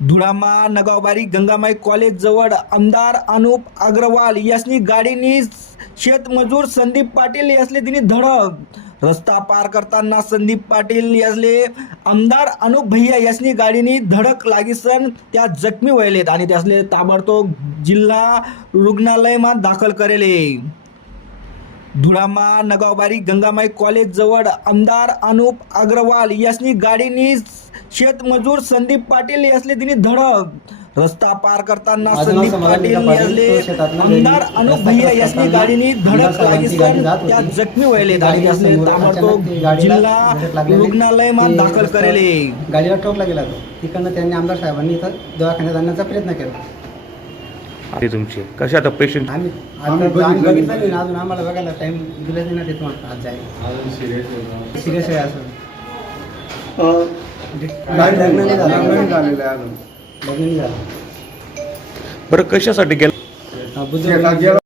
धुळामा Nagaonbari Gangamai college जवळ आमदार अनुप अग्रवाल यासनी गाडीनी शेतमजूर संदीप पाटील यासले दिनी धडक। रस्ता पार करताना संदीप पाटील यासले आमदार अनुप भैया यासनी गाडीनी धडक लागीसन त्या जखमी व्हायलेत आणि त्यासले ताबडतोब जिल्हा रुग्णालयमा दाखल करेले। धुळामा नगावबारी गंगामाई कॉलेज जवळ आमदार अनुप अग्रवाल यासनी गाडीनी शेतमजूर संदीप पाटील यासले दिनी धडक। रस्ता पार करताना संदीप पाटील यासले आमदार अनुप भैया यासनी गाडीनी धडक लागीसन त्या जखमी व्हायलेत आणि त्यासले ताबडतोब जिल्हा रुग्णालयमा दाखल करेले। गाडीला ठोकला गेला तो तिकडनं त्यांनी आमदार साहेबांनी इथं दवाखान्यात आणण्याचा प्रयत्न केला। ते तुमचे कसे आता पेशंट आम्ही बघितलं नाही ना, अजून आम्हाला बघायला टाइम दिला नाही ना तिथून आज जाईल सिरियस आहे असं लग्न नाही झालं बरं कशासाठी गेला?